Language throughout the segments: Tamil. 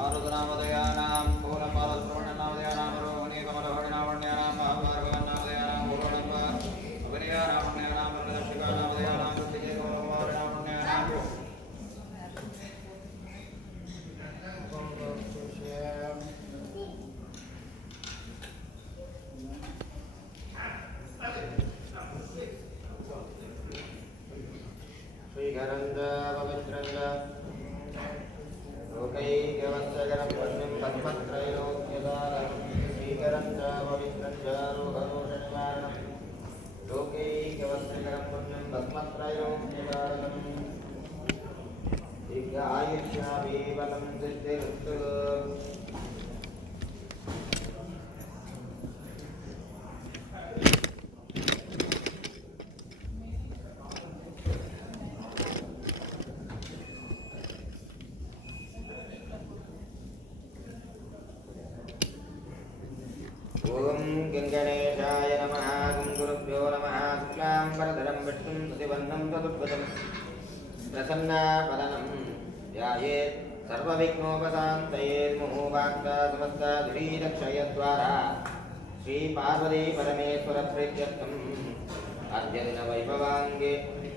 आरुद्रनामधेयानां पूर्णमालद्रवणनामधेयानां रोहिणीकमलभणनामण्यानां महाभारतनामधेयानां पूर्णम्ब अभिनयानामण्यानां प्रदर्शिकानामधेयानां वृत्तिकेकमलभारनामण्यानां श्रीकरंद पवित्रंद लोकैकवत्सकरं पुण्यं पद्मत्रैलोक्यदानं श्रीकरंद पवित्रंद रोगदोषनिवारणं लोकैकवत्सकरं पुण्यं पद्मत्रैलोक्यदानं दीर्घायुष्याभिबलं सिद्धिरस्तु ओम गंगणेशाय नमः गुरुभ्यो नमः शुक्लांबरधरं विष्णुं सुदिवन्नं चतुर्भुजं प्रसन्नावदनं ध्यायेत् सर्वविघ्नोपशान्तये मुहुवाक्ता समस्ता दुरीदक्षयद्वारा श्रीपार्वती परमेश्वरप्रीत्यर्थम् अर्यदिनवैभवाङ्गे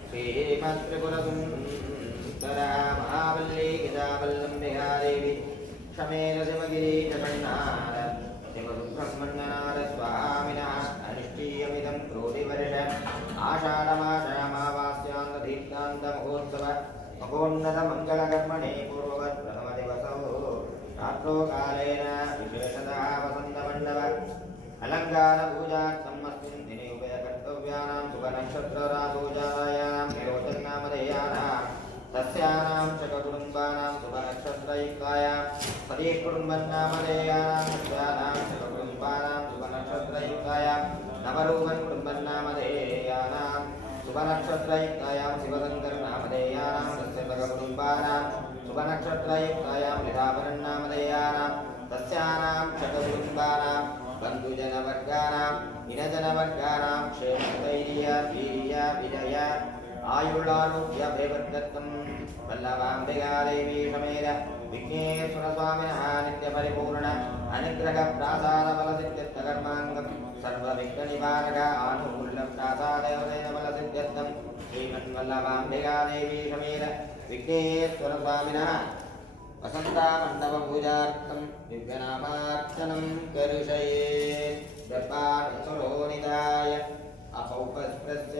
श्रीमत्त्रिपुरसुन्दरा महावल्ली गिजावल्लम्बिहादेवी क्षमेरसिमगिरीशकण्णार शिवसुब्रह्मण्यनाथ स्वामिनः अनिष्टीयमिदं क्रोधिवर्ष आषाढमासमावास्यान्तदीप्तान्तमहोत्सव महोन्नतमङ्गलकर्मणे पूर्ववत् प्रथमदिवसौ रात्रोकालेन विशेषतः वसन्तमण्डप अलङ्कारपूजार्थम् अस्मिन् दिने उभयकर्तव्यानां शुभनक्षत्ररापूजायां निरोचन्नामधेयानां तस्यानां शककुटुम्बानां शुभनक्षत्रयुक्तायां सतीकुटुम्बन्नामधेयानां तस्यानां शककुटुम्बानां शुभनक्षत्रयुक्तायां नवरूपन् कुटुम्बन्नामधेयानां शुभनक्षत्रयुक्तायां शिवशङ्करनामधेयानां तस्य सककुटुम्बानां शुभनक्षत्रयुक्तायां निधापरन्नामधेयानां तस्यानां शककुटुम्बानां बन्धुजनवर्गानां इनजनवर्गानां क्षेमस्थैर्य वीर्य विजय आयुर्लारोग्याभिवर्धत्तं वल्लभाम्बिकादेवी समेत विघ्नेश्वरस्वामिनः नित्यपरिपूर्ण अनुग्रहप्रासादबलसिद्ध्यर्थकर्माङ्गं सर्वविघ्ननिवारक आनुकूल्यप्रासादयोजनबलसिद्ध्यर्थं श्रीमन्वल्लभाम्बिकादेवी समेत विघ्नेश्वरस्वामिनः वसन्तामण्डपपूजार्थं दिव्यनामार्चनं करिष्ये दर्पाणसुरोनिधाय अपौपस्त्रस्य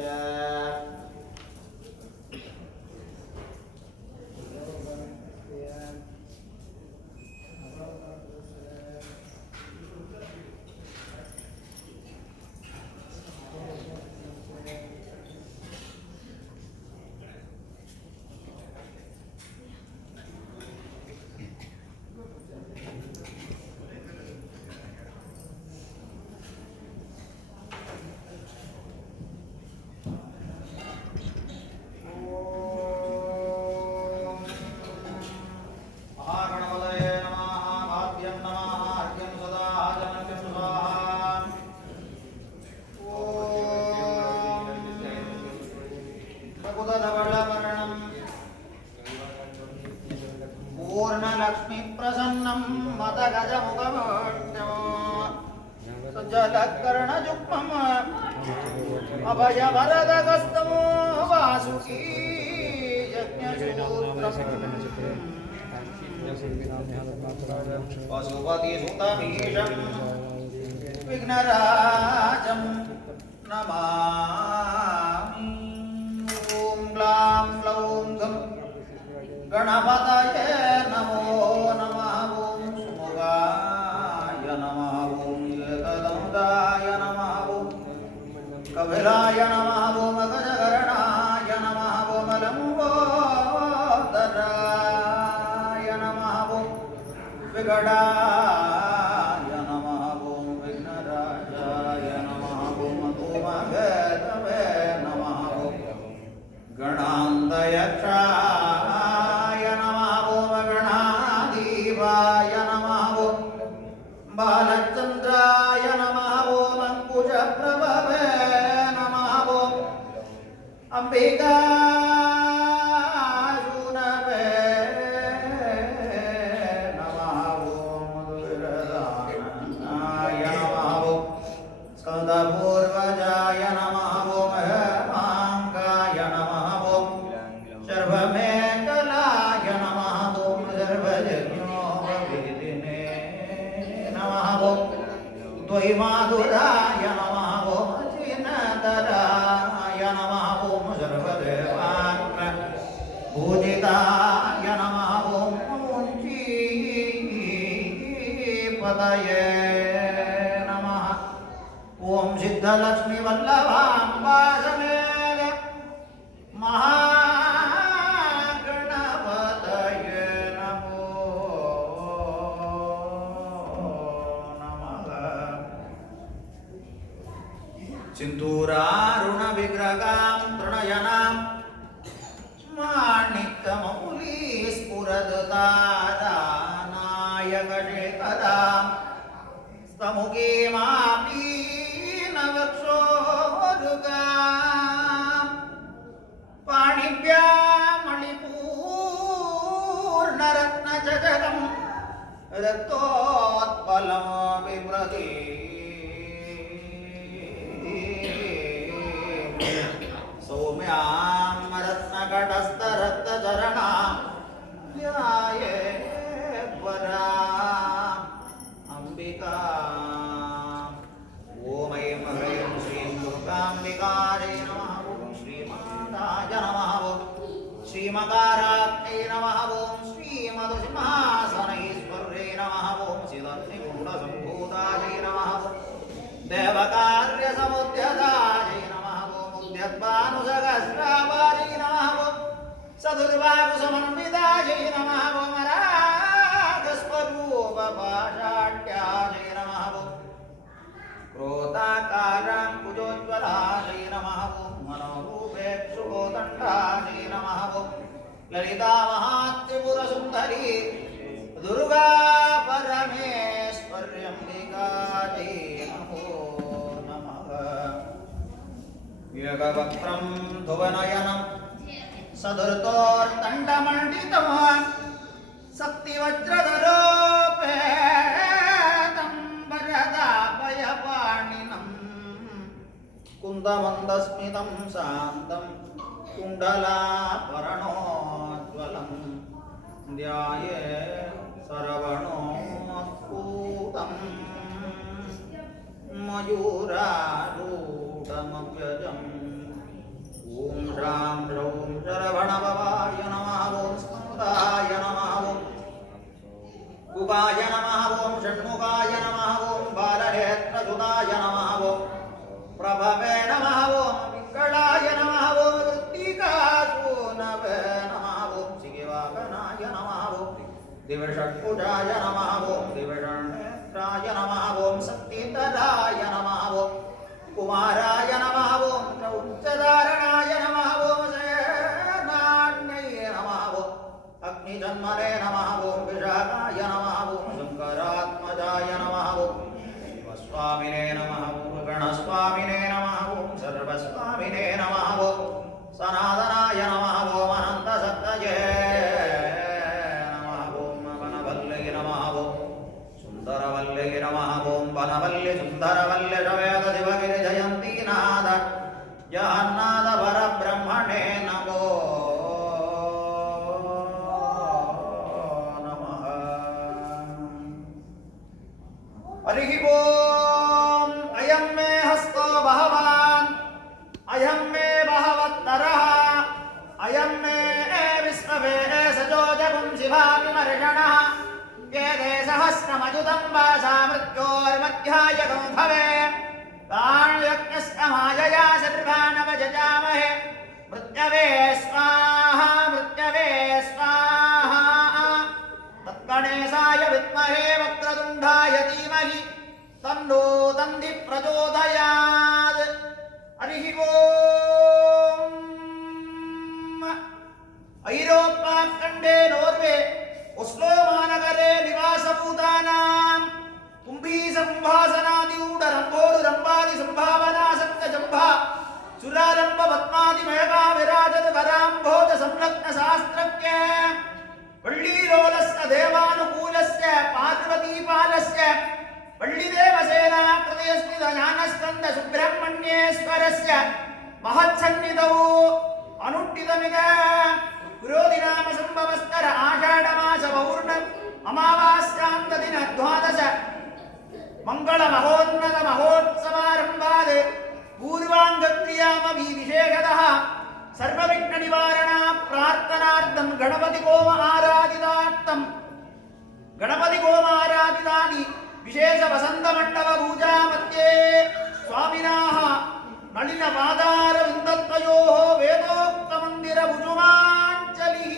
पूर्णलक्ष्मी प्रसन्नं मदगजमुखमूर्तिं सज्जलकर्णयुग्मम् अभयवरदगस्तं वासुकी यज्ञसूत्रम् पशुपतिसुतमीशं विघ्नराजं नमामि। ॐ ग्लां ग्लौं गं गणपतये नमो नमः। ॐ सुमुखाय नमः। ॐ एकदन्ताय नमः। ॐ कपिलाय नमः। ॐ गजकर्णाय नमः। ॐ लम्बोदराय नमः। ॐ विकटाय नमः। ॐ विघ्नराजाय नमः। ॐ धूमकेतवे नमः। ॐ गणान्तयक्षाय नमः। ॐ गणाधिपाय नमः। ॐ बालचन्द्राय नमः। ॐ अंकुशप्रभवे नमः। ॐ अंबिकाशूनवे नमः। माधुराय नमः ओम जिनतराय नमः ओम सर्वदेवात्म पूजिताय नमः ओम मुञ्चीपतये नमः ओम सिद्धलक्ष्मी वल्लभाम्बा समेत महागणपतये नमो नमः सिन्दूरारुण विग्रहां तृणयनां माणिक्यमौली स्फुरदतारानायकशेखरां स्तमुखीमापीनवक्षोरुगां पाणिभ्यामणिपूर्णरत्नचषकं रक्तोत्पलं बिभ्रति सौम्यां रत्नकटस्थरक्तचरणां ध्याये वराम् अम्बिकाम् ॐ ऐं ह्रीं श्रीं दुर्गाम्बिकायै नमः ॐ श्रीमाताय नमः ॐ श्रीमकारात्यै नमः ॐ श्रीमधुसिंहासनैश्वर्यै नमः ॐ चिदग्निकुण्डसम्भूतायै नमः ॐ देवकार्यसमुद्यतायै नमः ॐ उद्यद्भानुसहस्राभायै नमः ॐ सदुर्वाकुसमन्वितायै नमः ॐ रागस्वरूपपाषाढ्यायै नमः ॐ क्रोधाकाराङ्कुजोज्ज्वलायै नमः ॐ मनोरूपेक्षुकोदण्डायै नमः ॐ ललितामहात्रिपुरसुन्दरी दुर्गा परमेश्वर्यम्बिकायै नमो नमः योगवक्त्रं धुवनयनं सदुर्तोर्दण्डमण्डितं शक्तिवज्रधरोपेतं वरदाभयपाणिनं कुन्दमन्दस्मितं शान्तं कुण्डलाभरणोज्ज्वलं ध्याये सरवणोत्फूतं मयूरारूढमव्यजम् ॐ श्रां ह्रौं शरवणभवाय नमः ॐ स्कन्दाय नमः ॐ कुकाय नमः ॐ षण्मुखाय नमः ॐ बालनेत्रसुताय नमः ॐ प्रभवे नमः ॐ पिङ्गळाय नमः ॐ वृत्तिकासूनवे नमः ॐ शिखिवाहनाय नमः ॐ दिवषट्कुजाय नमः ॐ दिवषण्नेत्राय नमः ॐ शक्तिधराय नमः ॐ कुमाराय नमः ॐ क्रौञ्चधारणाय नमः ॐ सेनान्यै नमः ॐ अग्निजन्मने नमः ॐ विशाखाय नमः ॐ शङ्करात्मजाय नमः ॐ शिवस्वामिने नमः ॐ गणस्वामिने नमः ॐ सर्वस्वामिने नमः ॐ सनातनाय नमः ॐ अनन्तसत्तये नमः ॐ वनवल्लये नमः ॐ सुन्दरवल्लये नमः ॐ वनवल्लि सुन्दरवल्लि शवेद शिवगिरि जयन्ती नाद जगन्नाथ परब्रह्मणे नमो नमः हरिः ॐ अयं मे हस्तो भगवान् अयं मे भगवत्तरः अयं मे विश्ववेशजोजगुं शिवाभिमर्षणः केदे सहस्रमयुतं वासा मृत्योर्मध्यायगं भवे ताण्यज्ञस्य मायया सर्वानवजजामहे मृत्यवे स्वाहा तत्गणेशाय विद्महे वक्रतुण्डाय धीमहि तन्नो दन्ति प्रचोदयात् हरिः ॐ ऐरोप्याखण्डे नोर्वे ओस्लो महानगरे निवासभूतानां कुम्भीसकुम्भासनादिगूढरम्भोरुरम्भादि सम्भावना सप्तजम्भा सुरारम्भ पद्मादि मेघा विराजत कराम्भोज संलग्न शास्त्रज्ञ वल्लीलोलस्य देवानुकूलस्य पार्वतीपालस्य वल्लीदेवसेना प्रदेशस्थित ज्ञानस्कन्द सुब्रह्मण्येश्वरस्य महत्सन्निधौ अनुष्ठितमिद पुरोदिनाम संभवस्तर आषाढमास पौर्णम अमावास्यां दिन द्वादश मंगल महोन्नत महोत्सवारंभात् पूर्वांगक्रियामपि विशेषतः सर्वविघ्न निवारणा प्रार्थनार्थं गणपति होम आराधितार्थं गणपति होम आराधितानि विशेष वसंत मंडप पूजा मध्ये स्वामिनाः नलिन पादार विन्दत्वयोः वेदोक्त मंदिर भुजुमाञ्जलिः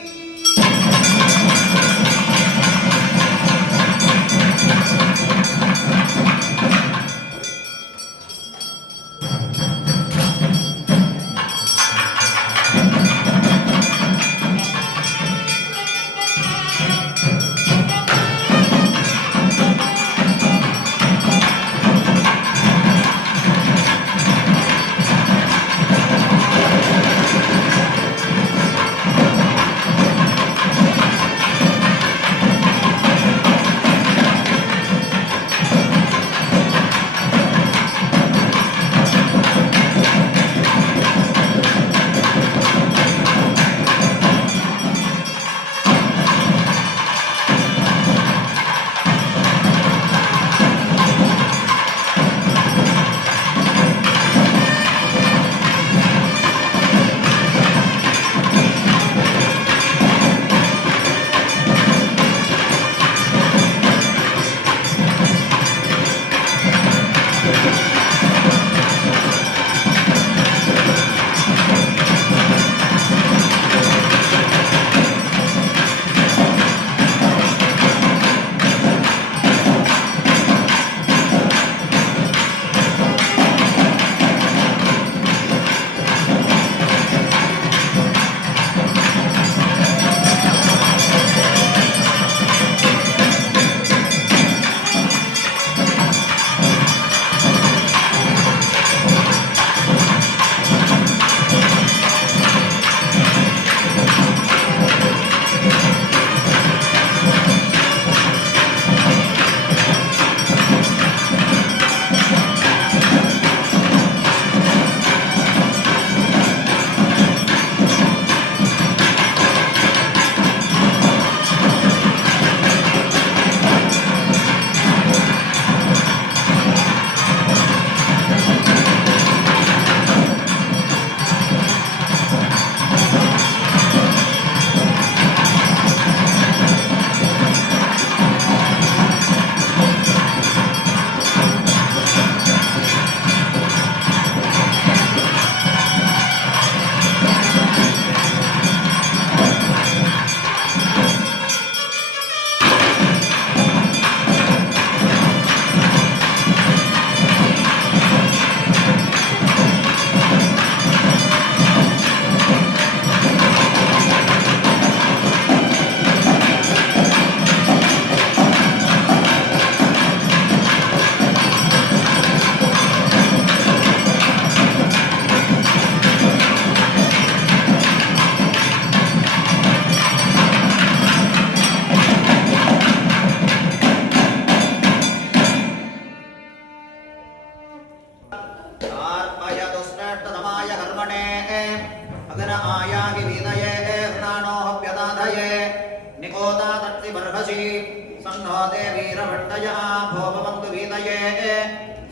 सन्नोदे वीरभट्टया भोभवन्तु वीतये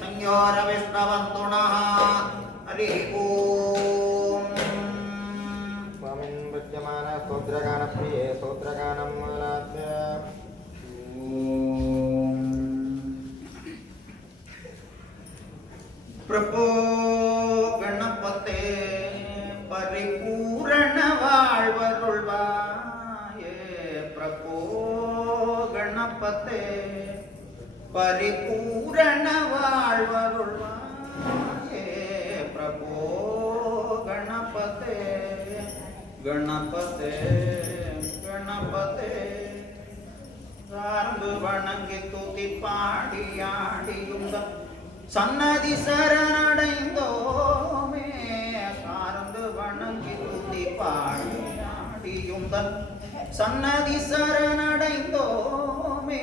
संयोरविष्णवन्तु नः हरिः ॐ स्वामिन् विद्यमान स्तोत्रगानप्रिये स्तोत्रगानं मलास्य प्रभो गणपते परिपूर्ण வாழ்வருள்வாயே प्रभो गणपते परिपूर्ण வாழ்வருள்வாயே प्रभो गणपते गणपते गणपते சார்ந்து வணங்கி துதி பாடி ஆடியுங்க சன்னதி சரணடைந்தோமே சார்ந்து வணங்கி துதி பாடி ஆடியுங்க சன்னதி சரணடைந்தோமே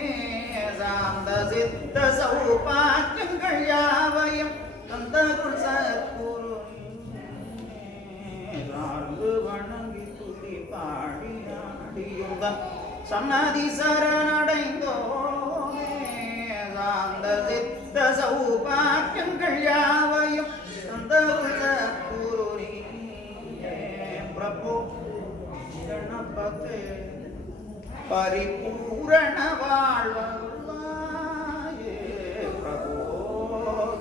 சாந்த சித்த சௌபாக்கியங்கள் யாவையும் தந்தருள் சத்குரு சார்ந்து வணங்கி துதி பாடி ஆடியுங்க சன்னதி சரணடைந்தோமே சாந்த சித்த சௌபாக்கியங்கள் யாவையும் தந்தருள் சத்குருநீயே பிரபு கணபதே பரிபூரண வாழ்வருள்வாயே பிரபு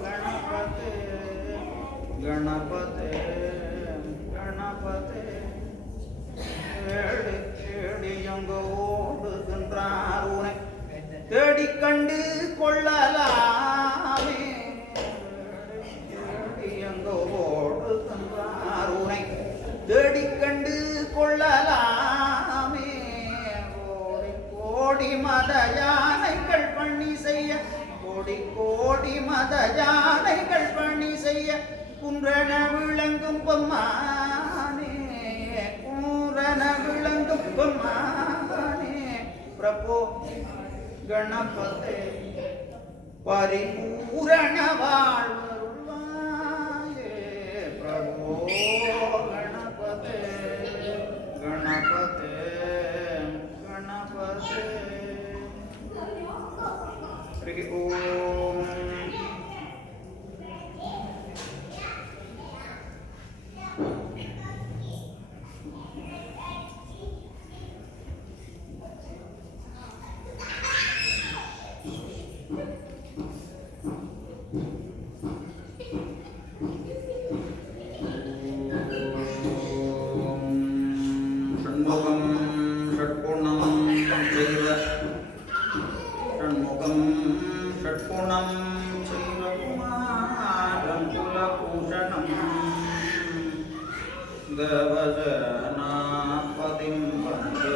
கணபதே கணபதே கணபதே தேடி தேடி எங்கு ஓடுகின்றார் உனை தேடிக் கண்டு கொள்ளலாமே தேடி எங்கு ஓடுகின்றார் உனை தேடிக் கண்டு கொள்ளலாமே கோடி கோடி மத யானைகள் பணி செய்ய கோடி கோடி மத யானைகள் பணி செய்ய குன்றன விளங்கும் பொம்மானே குன்றன விளங்கும் பொம்மானே பிரபு கணபதே பரிபூரண வாழ்வருள்வாயே பிரபு கணபதே கணபதே கணபதே ஹரி ஓம் தேவஜனாபதிம் வந்தே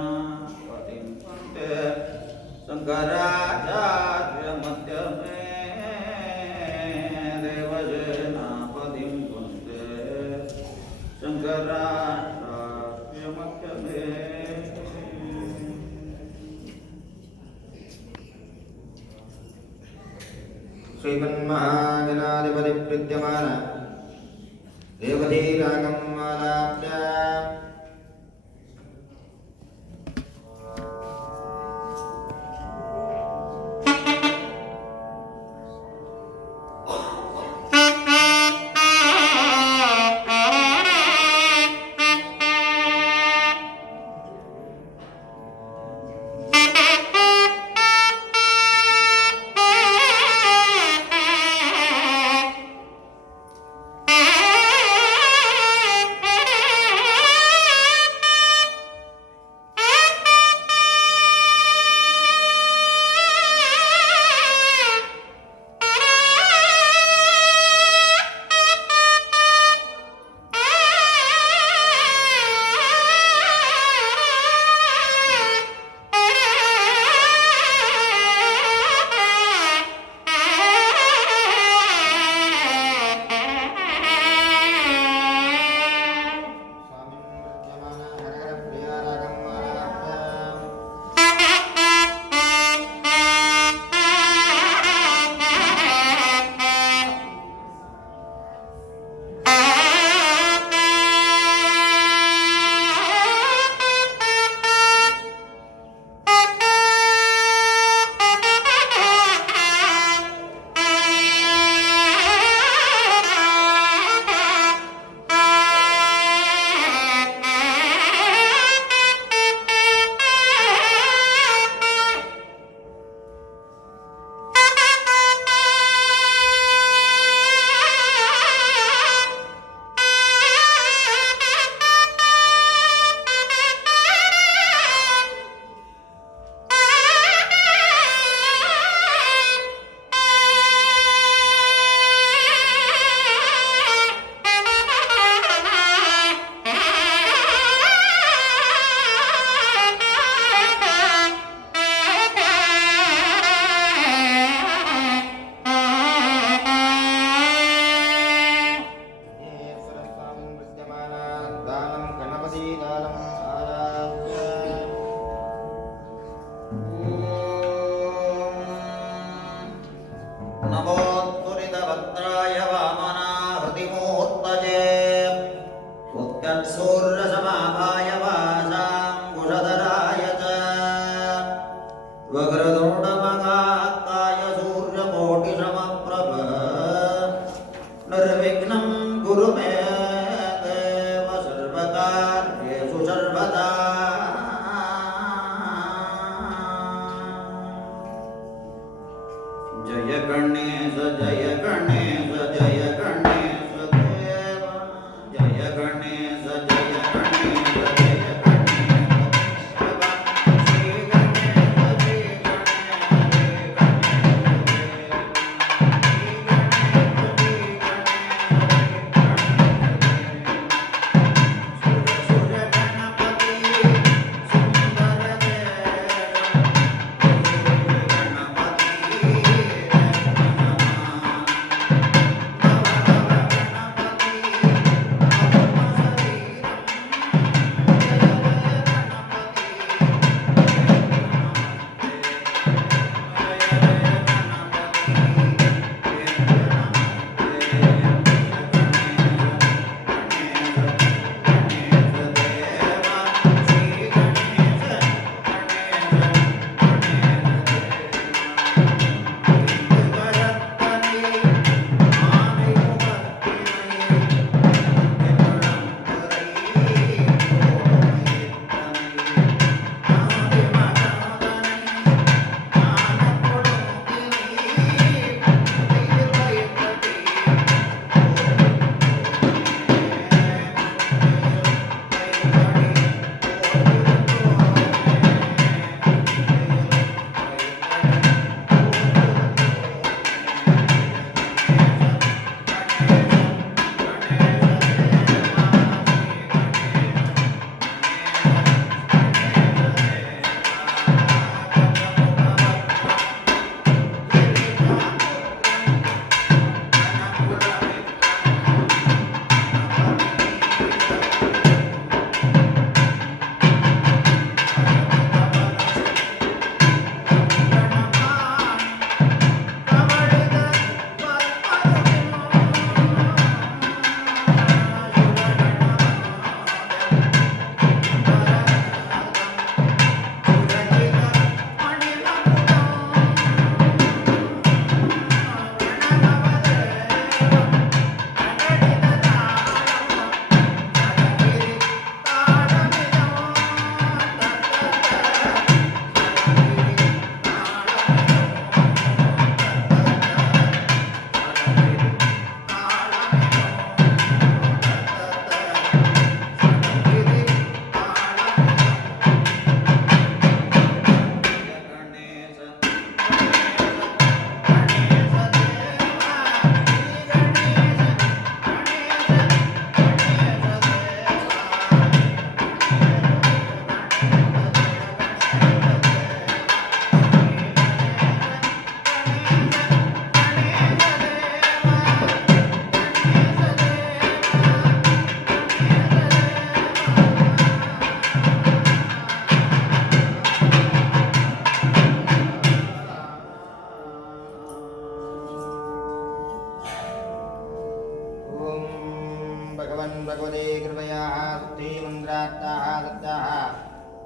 தேவஜனாபதிம் வந்தே சங்கராச்சார்ய மத்யமே தேவஜனாபதிம் வந்தே சங்கராச்சார்ய மத்யமே श्रीमन्महागणाधिपति विद्यमान देवधीरागं आलाप्य नमोत्तुरितवक्त्राय वामनाहृतिमूर्तये उत्कत्सूर्यसमाभाय वासाङ्कुशधराय च भगवते कृपया बुद्धिमन्त्रार्थाः सत्याः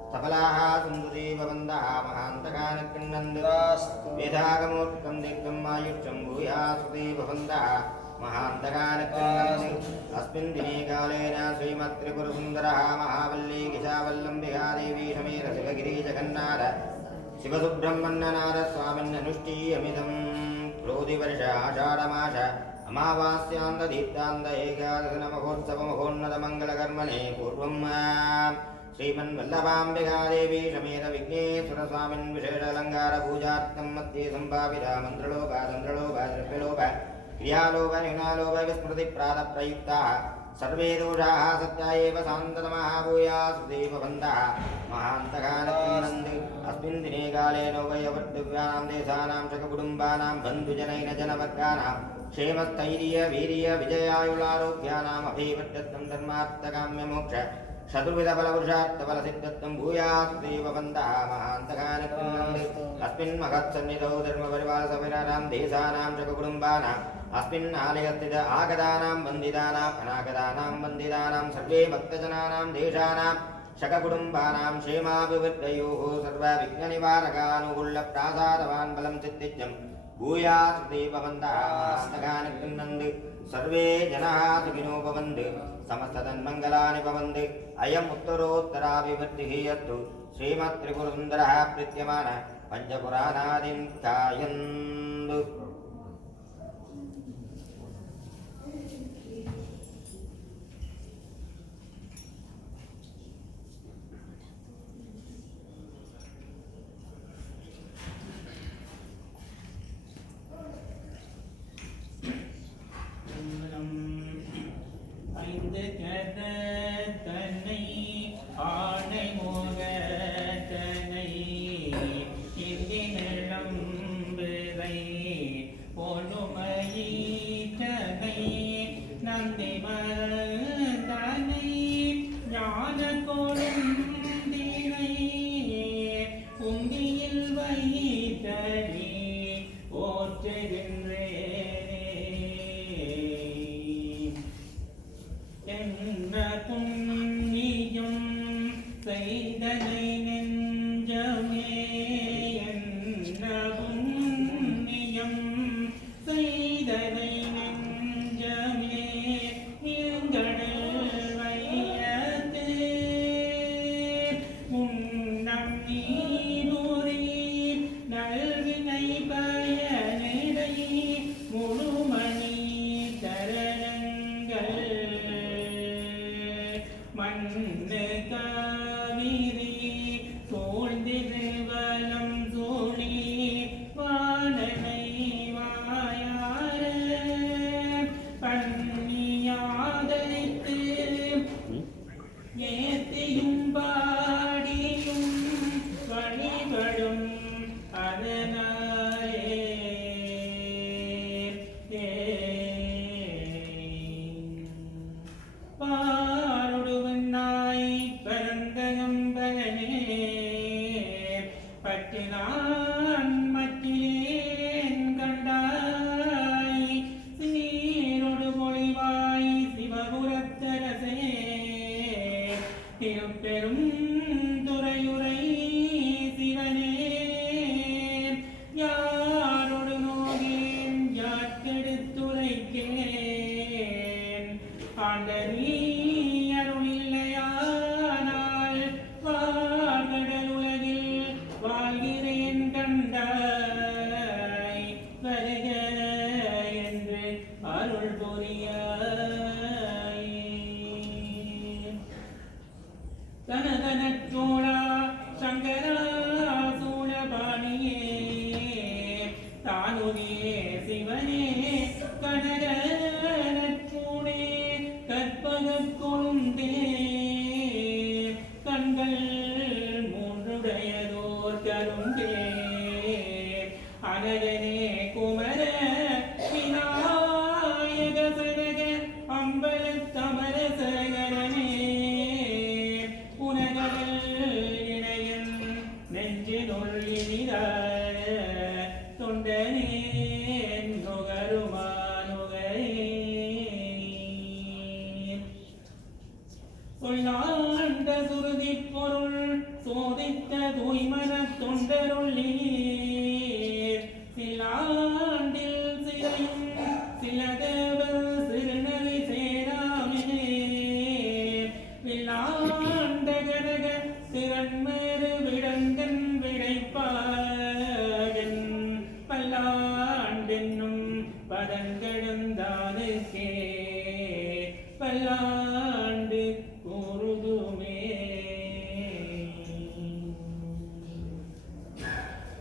सफलाः सुन्दरी भवन्तः महान्तकान् कृण्वन्तु वेदागमोक्तं दीर्घम् आयुष्यं भूयासुते भवन्तः महान्तकान् कृण्वन्तु अस्मिन् दिने कालेन श्रीमत्त्रिपुरसुन्दरः महावल्ली किशावल्लम्बिका देवी समेत शिवगिरीजगन्नाथ शिवसुब्रह्मण्यनाथ स्वामिन्ननुष्ठीयमिदं क्रोधिवर्ष आषाढमास अमावास्यान्ददीप्तान्द एकादशनमहोत्सवमहोन्नतमङ्गलकर्मणे पूर्वं श्रीमन्वल्लभाम्बिकादेवी समेत विघ्नेश्वरस्वामिन् विशेषालङ्कारपूजार्थं मध्ये सम्भाविता मन्त्रलोभा तन्त्रलोभा द्रव्यलोभा क्रियालोभ न्यूनालोभ विस्मृतिप्रातप्रयुक्ताः सर्वे दोषाः सत्या एव शान्ततमः भूयासुते भवन्तः महान्तकान् कृण्वन्तु अस्मिन् दिने काले नौवयवर्दिव्यानां देशानां शककुटुम्बानां बन्धुजनैन जनवर्गानां क्षेमस्थैर्य वीर्य विजयायुलारोग्यानाम् अभिवर्धत्तं धर्मार्थकाम्यमोक्ष चतुर्विधफलपुरुषार्थफलसिद्धत्वं भूयासुते भवन्तः महान्तकान् कृण्वन्तु अस्मिन् महत्सन्निधौ धर्मपरिवारसमिराणां देशानां शककुटुम्बानां अस्मिन् आलयस्थित आगतानां वन्दितानाम् अनागतानां वन्दितानां सर्वे भक्तजनानां देशानां शककुटुम्बानां क्षेमाभिवृद्धयोः सर्वविघ्ननिवारकानुकूल्यप्रासादवान् बलं सिद्धिज्यं भूयासुते भवन्तः महान्तकान् कृण्वन्तु सर्वे जनाः सुखिनो भवन्तु समस्ततन्मङ्गलानि भवन्तु अयम् उत्तरोत्तराभिवृद्धिः यत्तु श्रीमत्त्रिपुरसुन्दरः प्रीत्यमान पञ्चपुराणादीन् गायन्तु ஏத்தியும் பாடியும் வழிபடும் அதனாலே பாரொடுவனாய் பரந்த கம்பகனே பற்றினான் மற்றிலேன் கண்டாய் சீரொடு மொழிவாய் சிவபுரத்தரசே திருப்பெரும் துறையுரை சிவனே யாரொடு நோகேன் யாக்கெடுத்துரைக்கேன் ஆண்டனி அருளில்லையானால் வாழ்கடல் உலகில் வாழ்கிறேன் கண்டாய் வருக என்று அருள் புரியாய் தனதனச்சோழா சங்கரா சூழபாணியே தானுகே சிவனே கனகனச்சூடே கற்பகக் கொழுந்தே கண்கள் மூன்றுடையதோர் கரும்பே அனகனே குமர விநாயக சனக அம்பலத்தமர சகரனே உனகல் இணையன் நெஞ்சினுள் இனிதான தொண்டனே நுகருமானுகரே சொல்லாண்ட சுருதி பொருள் சோதித்த தூய்மனத் தொண்டருள்ளீர் சிலாண்டில் சிறையும் சிலதேவர் சிறுநறி சேராமே வில்லாண்ட கனக திறன்மேறு விடங்கன் விடைப்பாகன் பல்லாண்டென்னும் பதங்கெழுந்தானுக்கே பல்லாண்டு கூறுதுமே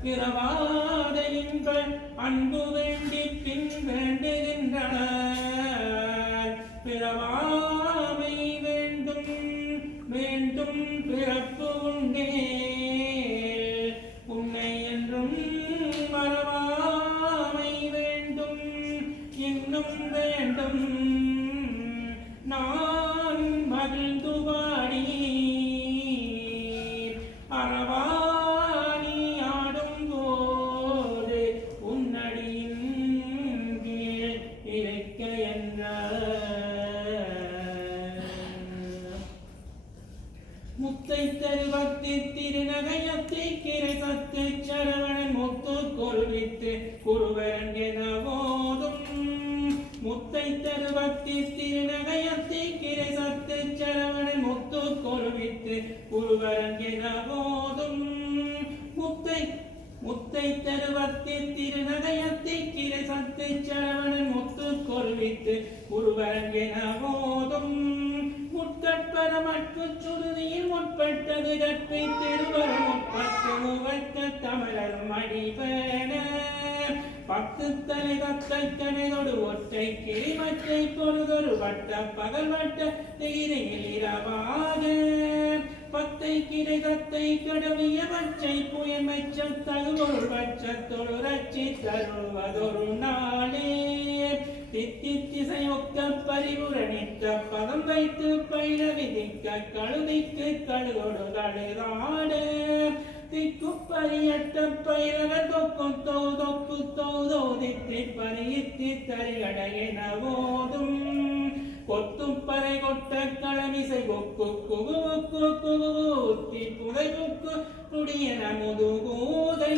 பிறவாத இன்ப அன்பு வேண்டி பின் வேண்டுகின்றனர் பிறவாமை வேண்டும் வேண்டும் பிறப்பு உண்டே உன்னை என்றும் மறவாமை வேண்டும் இன்னும் வேண்டும் நான் மகிழ்ந்து பாடி அறவாணி ஆடும் போது உன்னடியின் கீழ் இருக்க என்ற முத்தை தருவத்தி திருநகையத்தை கிரை சத்து சரவணன் முத்து கொள்வித்து குருவரன் என போதும் முத்தை தருவத்தி திருநகையத்தை கிரை சத்து சரவணன் முத்து கொள்வித்து குருவரன் என போதும் முத்தை தருவத்தி திருநகையத்தை கிரை சத்து சரவணன் முத்து கொள்வித்து குருவரன் என போதும் முற்கட்பரமற்று சுருதியில் முற்பட்டது கற்பை திருவரும் முற்பட்டு முவர்க்க தமிழர் மடிபென பத்து தலை தத்தை கனைதொடு ஒற்றை கிளிமற்றை பொழுதொரு வட்ட பகல் வட்ட தீரையில் இரவாக பத்தை கிளை தத்தை கடவிய பச்சை புயமைச்சம் தகுவொரு பட்சத்தொடு ரட்சி தருவதொரு நாளே தித்திசையொக்க பரிபுரணித்த பதம் வைத்து பயிர விதிக்க கழுதிக்கு கழுதொடு கழுதாட திக்குப்பரியட்ட பயிரக தொக்கும் தோதொக்கு தோதோதித்தி பரியித்தி தரிகடையென போதும் கொத்துப்பறை கொட்ட களமிசை கொக்கு குகுவுக்கு குகுவூத்தி புதைவுக்கு புடியன முதுகூதை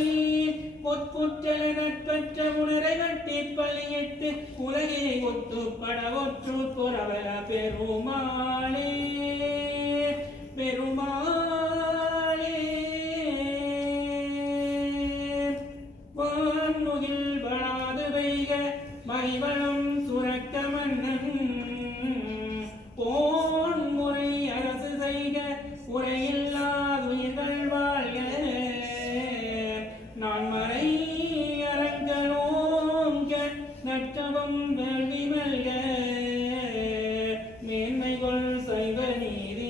பொற்புற்றல நட்பற்ற உணரை வட்டி பலியிட்டு உலகினை ஒத்துப்பட ஒற்று புறவல பெருமாளே பெருமாளே வான்முகில் வளாது பெய்க மைவளம் சுரக்க மன்னன் போன்முறை அரசு செய்க உரையில்லாதுயிர்கள் வாழ்க நான் மறை அரங்கனோங்க நட்டவம் வேள்வி மல்க மேன்மைகொள் சைவ நீதி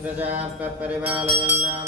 प्रजाः परिपालयन्ताः